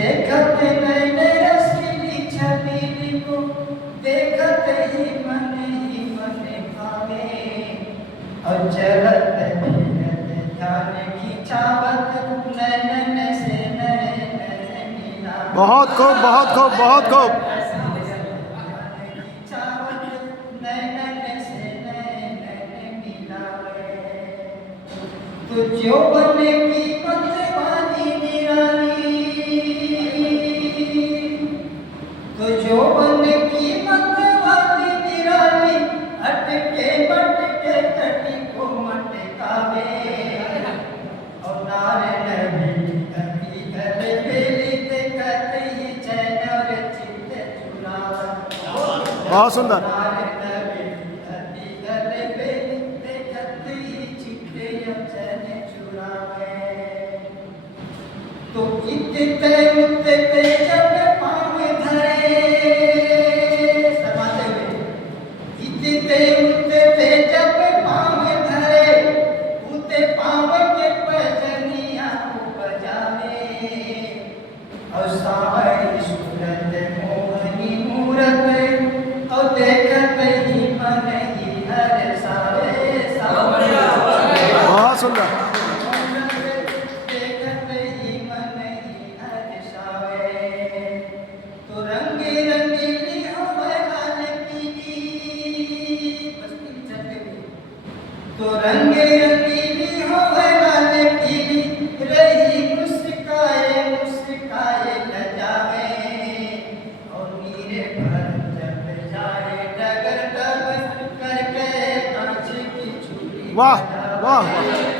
देखत मैंने रसीली छबीली को, देखत ही मन भावे, और चलत फिरत ध्यान खिंचावत नैनन से नैनन मिलावे। बहुत खूब, बहुत खूब, बहुत खूब। नैनन से नैनन मिलावे। तो यौवन की मतवाली निराली, तो यौवन की मतवाली निराली, अटके मटके तटी को मटकावे, और नारे नबी कभी गले बेली ते कहते ही चैन और चित्त चुरावे। बहुत सुंदर। नारे नबी कभी गले बेली ते कहते ही चित्त चैन चुरावे। तो इतते उतते जब पाँव धरे, समाते हुए, इतते उतते जब पाँव धरे, उते पाँव के पैजनिया को बजावे, और सावरी सूरत मोहनी मूरत, और देखत ही मन ही हरसावे। बहुत सुंदर। देखत ही मन ही हरसावे। तो रंगे रंगीली होवे लाल पीली, बस पीली चलते हुए। तो रंगे रंगीली होवे लाल पीली, रही मुस्काए मुस्काए न जावे, और नीरे भर जब जाए डगर डगर करके कांच की चूड़ी वाह बजावे। वाह वाह।